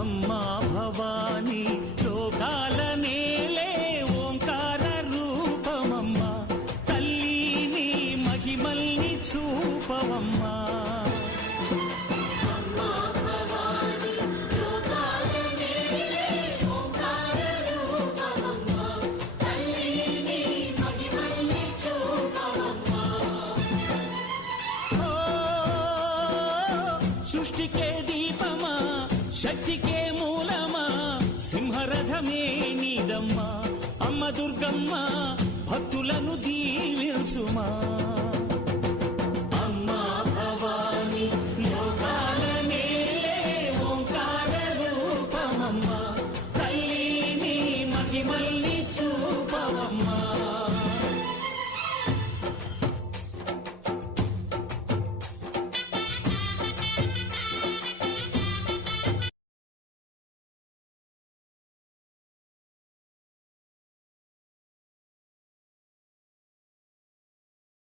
అమ్మా భవానీ లోకాల నేలే ఓంకార రూపమమ్మా తల్లి మహిమల్ని చూపవమ్మా సృష్టికే దీపమా శక్తికే మూలమా సింహరథమే నీదమ్మా అమ్మ దుర్గమ్మ భక్తులను దీవించుమా